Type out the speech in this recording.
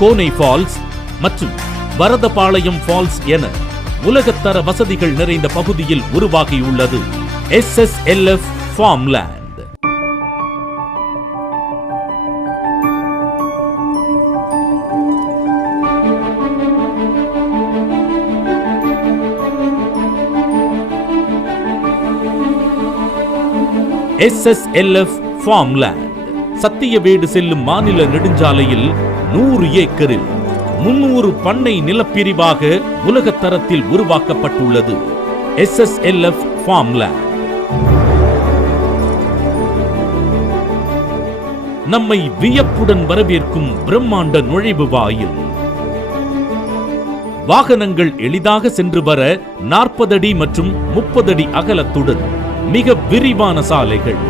கோனை ஃபால்ஸ் மற்றும் வரதபாளையம் ஃபால்ஸ் என உலகத்தர வசதிகள் நிறைந்த பகுதியில் உருவாகியுள்ளது SSLF farmland. SSLF farmland Sathyavedu செல்லும் மாநில நெடுஞ்சாலையில் 100 ஏக்கரில் 300 பண்ணை நிலப்பிரிவாக உலகத்தரத்தில் உருவாக்கப்பட்டுள்ளது SSLF ஃபார்ம்லேண்ட். நம்மை வியப்புடன் வரவேற்கும் பிரம்மாண்ட நுழைவு வாயில். வாகனங்கள் எளிதாக சென்று வர 40 அடி மற்றும் 30 அடி அகலத்துடன் மிக விரிவான சாலைகள்.